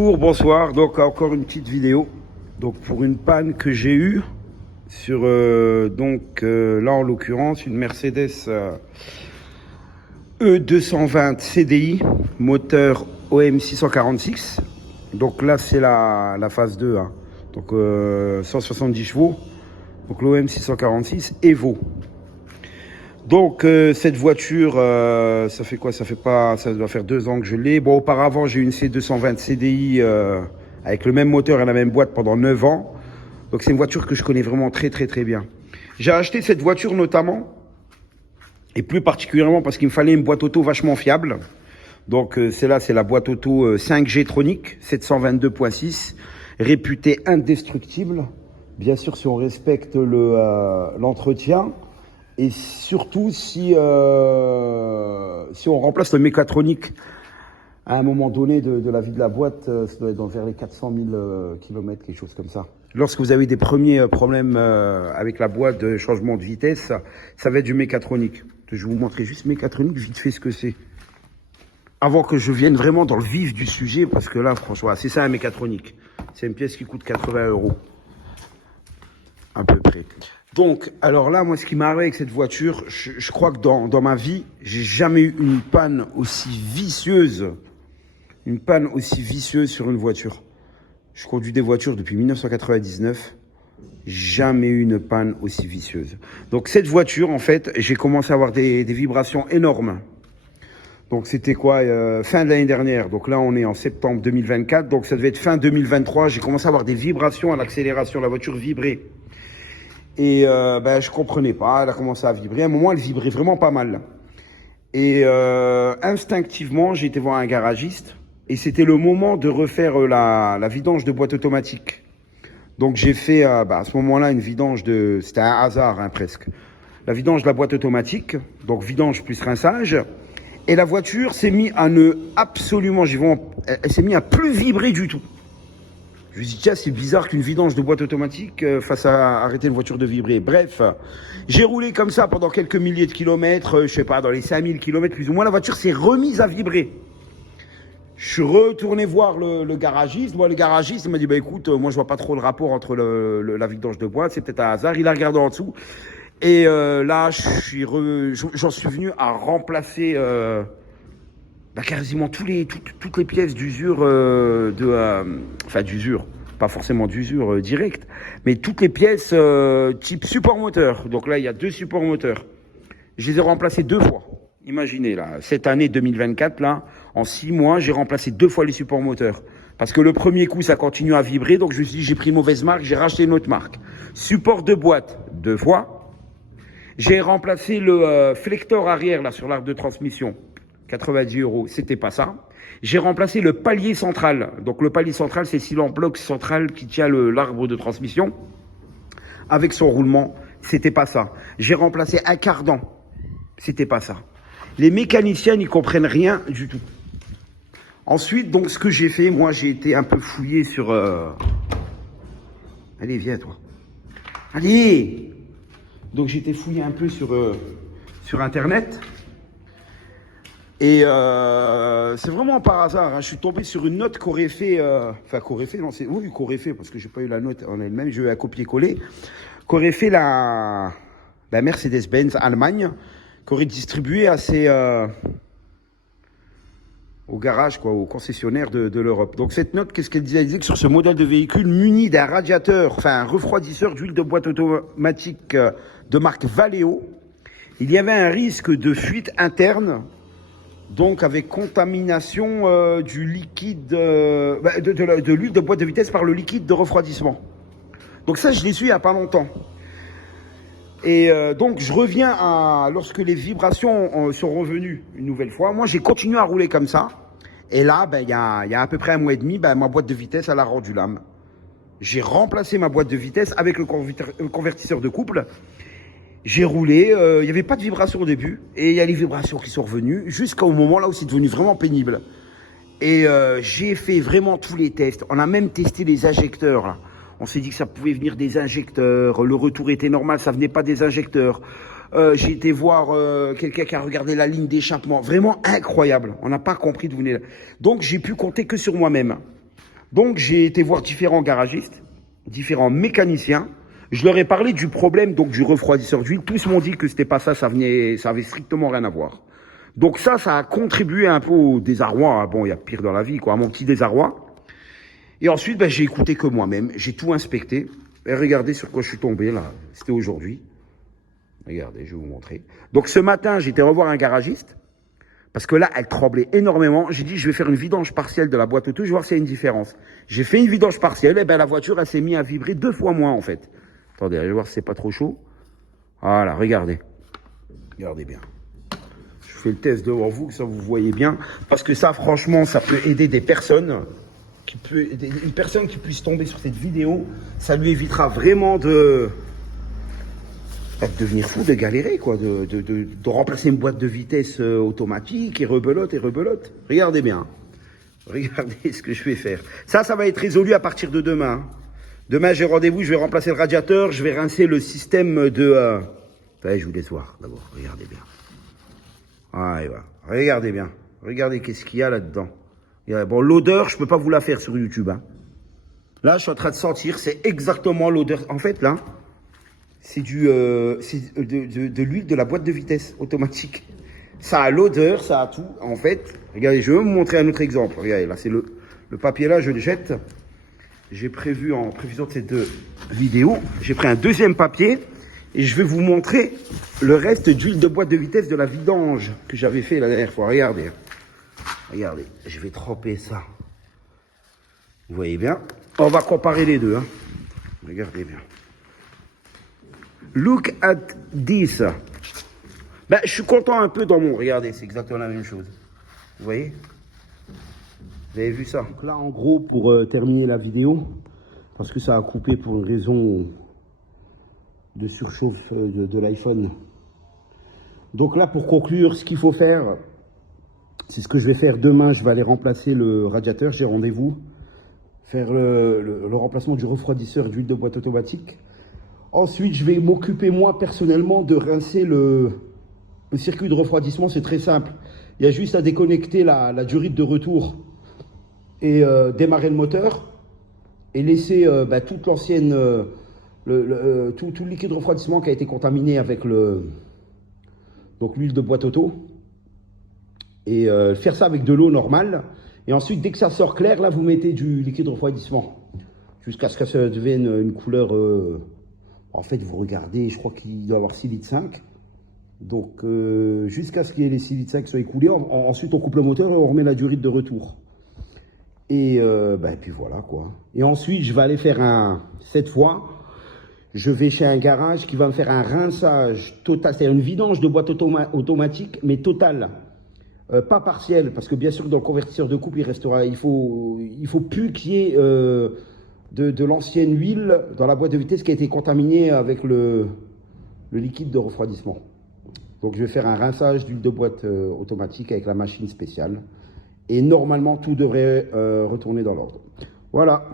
Bonsoir, donc encore une petite vidéo donc pour une panne que j'ai eue sur là en l'occurrence une Mercedes E220 CDI moteur OM 646. Donc là c'est la phase 2 hein. Donc 170 chevaux, donc l'OM 646 Evo. Donc cette voiture, ça fait quoi? Ça doit faire 2 ans que je l'ai. Bon, auparavant j'ai eu une C220 CDI avec le même moteur et la même boîte pendant 9 ans. Donc c'est une voiture que je connais vraiment très bien. J'ai acheté cette voiture notamment, et plus particulièrement parce qu'il me fallait une boîte auto vachement fiable. Donc c'est la boîte auto 5G Tronic 722.6, réputée indestructible. Bien sûr si on respecte l'entretien. Et surtout, si on remplace le mécatronique à un moment donné de la vie de la boîte, ça doit être vers les 400 000 km, quelque chose comme ça. Lorsque vous avez des premiers problèmes avec la boîte de changement de vitesse, ça va être du mécatronique. Je vais vous montrer juste mécatronique, vite fait ce que c'est. Avant que je vienne vraiment dans le vif du sujet, parce que là, franchement, c'est ça un mécatronique. C'est une pièce qui coûte 80 €. À peu près. Donc, alors là, moi, ce qui m'arrive avec cette voiture, je crois que dans ma vie, j'ai jamais eu une panne aussi vicieuse. Une panne aussi vicieuse sur une voiture. Je conduis des voitures depuis 1999. Jamais eu une panne aussi vicieuse. Donc, cette voiture, en fait, j'ai commencé à avoir des vibrations énormes. Donc, c'était quoi? Fin de l'année dernière. Donc là, on est en septembre 2024. Donc, ça devait être fin 2023. J'ai commencé à avoir des vibrations à l'accélération. La voiture vibrait. Et je comprenais pas, elle a commencé à vibrer. À un moment, elle vibrait vraiment pas mal. Et instinctivement, j'ai été voir un garagiste. Et c'était le moment de refaire la vidange de boîte automatique. Donc j'ai fait à ce moment-là une vidange c'était un hasard hein, presque. La vidange de la boîte automatique, donc vidange plus rinçage. Et la voiture s'est mise à elle s'est mise à plus vibrer du tout. Je me dis, tiens, c'est bizarre qu'une vidange de boîte automatique fasse arrêter une voiture de vibrer. Bref, j'ai roulé comme ça pendant quelques milliers de kilomètres, je sais pas, dans les 5000 kilomètres plus ou moins, la voiture s'est remise à vibrer. Je suis retourné voir le garagiste. Moi, le garagiste, il m'a dit, écoute, moi, je vois pas trop le rapport entre la vidange de boîte, c'est peut-être un hasard. Il a regardé en dessous. Et là, j'en suis venu à remplacer quasiment toutes les pièces d'usure d'usure, pas forcément d'usure directe, mais toutes les pièces type support moteur. Donc là, il y a 2 supports moteurs. Je les ai remplacés 2 fois. Imaginez là, cette année 2024 là, en 6 mois, j'ai remplacé 2 fois les supports moteurs. Parce que le premier coup, ça continue à vibrer, donc je me suis dit, j'ai pris une mauvaise marque, j'ai racheté une autre marque. Support de boîte, 2 fois. J'ai remplacé le flecteur arrière là sur l'arc de transmission. 90 €, c'était pas ça. J'ai remplacé le palier central. Donc le palier central, c'est le cylindre bloc central qui tient l'arbre de transmission. Avec son roulement, c'était pas ça. J'ai remplacé un cardan. C'était pas ça. Les mécaniciens n'y comprennent rien du tout. Ensuite, donc ce que j'ai fait, moi j'ai été un peu fouillé sur... Allez, viens toi. Allez. Donc j'ai été fouillé un peu sur Internet. Et c'est vraiment par hasard, hein. Je suis tombé sur une note qu'aurait fait, qu'aurait fait, parce que j'ai pas eu la note en elle-même, j'ai eu un copier-coller, qu'aurait fait la Mercedes-Benz Allemagne, qu'aurait distribué à au garage, aux concessionnaires de l'Europe. Donc cette note, qu'est-ce qu'elle disait? Elle disait que sur ce modèle de véhicule muni d'un radiateur, un refroidisseur d'huile de boîte automatique de marque Valeo, il y avait un risque de fuite interne. Donc avec contamination du liquide, de l'huile de boîte de vitesse par le liquide de refroidissement. Donc ça, je l'ai su il n'y a pas longtemps. Et donc je reviens lorsque les vibrations sont revenues une nouvelle fois. Moi, j'ai continué à rouler comme ça. Et là, il y a à peu près 1 mois et demi, ma boîte de vitesse, elle a rendu l'âme. J'ai remplacé ma boîte de vitesse avec le convertisseur de couple. J'ai roulé, il n'y avait pas de vibration au début, et il y a les vibrations qui sont revenues, jusqu'au moment là où c'est devenu vraiment pénible. Et j'ai fait vraiment tous les tests, on a même testé les injecteurs, là. On s'est dit que ça pouvait venir des injecteurs, le retour était normal, ça venait pas des injecteurs. J'ai été voir quelqu'un qui a regardé la ligne d'échappement, vraiment incroyable, on n'a pas compris d'où venait là. Donc j'ai pu compter que sur moi-même. Donc j'ai été voir différents garagistes, différents mécaniciens. Je leur ai parlé du problème donc du refroidisseur d'huile. Tous m'ont dit que c'était pas ça, ça avait strictement rien à voir. Donc ça a contribué un peu au désarroi. Bon, il y a pire dans la vie, quoi, à mon petit désarroi. Et ensuite, ben, j'ai écouté que moi-même. J'ai tout inspecté. Et regardez sur quoi je suis tombé, là. C'était aujourd'hui. Regardez, je vais vous montrer. Donc ce matin, j'étais revoir un garagiste. Parce que là, elle tremblait énormément. J'ai dit, je vais faire une vidange partielle de la boîte auto. Je vais voir s'il y a une différence. J'ai fait une vidange partielle. Et ben la voiture, elle s'est mise à vibrer 2 fois moins, en fait. Attendez, je vais voir si c'est pas trop chaud. Voilà, regardez. Regardez bien. Je fais le test devant vous, que ça vous voyez bien. Parce que ça, franchement, ça peut aider des personnes. Une personne qui puisse tomber sur cette vidéo, ça lui évitera vraiment de devenir fou, de galérer, quoi, de remplacer une boîte de vitesse automatique et rebelote. Regardez bien. Regardez ce que je vais faire. Ça va être résolu à partir de demain. Demain, j'ai rendez-vous, je vais remplacer le radiateur, je vais rincer le système de... Allez, je vous laisse voir d'abord, regardez bien. Ah, voilà. Regardez bien. Regardez qu'est-ce qu'il y a là-dedans. Bon, l'odeur, je peux pas vous la faire sur YouTube. Hein. Là, je suis en train de sentir, c'est exactement l'odeur. En fait, là, c'est de l'huile de la boîte de vitesse automatique. Ça a l'odeur, ça a tout. En fait, regardez, je vais vous montrer un autre exemple. Regardez, là, c'est le papier là, je le jette. J'ai prévu, en prévision de ces 2 vidéos, j'ai pris un deuxième papier et je vais vous montrer le reste d'huile de boîte de vitesse de la vidange que j'avais fait la dernière fois. Regardez. Regardez, je vais tremper ça. Vous voyez bien? On va comparer les deux. Hein. Regardez bien. Look at this. Ben, je suis content un peu dans mon... Regardez, c'est exactement la même chose. Vous voyez? Vous avez vu ça? Donc là, en gros, pour terminer la vidéo, parce que ça a coupé pour une raison de surchauffe de l'iPhone. Donc là, pour conclure, ce qu'il faut faire... C'est ce que je vais faire demain, je vais aller remplacer le radiateur, j'ai rendez-vous. Faire le remplacement du refroidisseur d'huile de boîte automatique. Ensuite, je vais m'occuper moi personnellement de rincer le circuit de refroidissement, c'est très simple. Il y a juste à déconnecter la durite de retour et démarrer le moteur. Et laisser toute l'ancienne, tout le liquide de refroidissement qui a été contaminé avec l'huile de boîte auto. Et faire ça avec de l'eau normale. Et ensuite, dès que ça sort clair, là, vous mettez du liquide de refroidissement. Jusqu'à ce que ça devienne une couleur... En fait, vous regardez, je crois qu'il doit y avoir 6,5 litres. Donc, jusqu'à ce qu'il y ait les 6,5 litres qui soient écoulés. Ensuite, on coupe le moteur et on remet la durite de retour. Et puis voilà, quoi. Et ensuite, je vais aller faire cette fois, je vais chez un garage qui va me faire un rinçage total. C'est-à-dire une vidange de boîte automatique, mais totale. Pas partiel, parce que bien sûr dans le convertisseur de coupe, il faut plus qu'il y ait de l'ancienne huile dans la boîte de vitesse qui a été contaminée avec le liquide de refroidissement. Donc je vais faire un rinçage d'huile de boîte automatique avec la machine spéciale. Et normalement tout devrait retourner dans l'ordre. Voilà.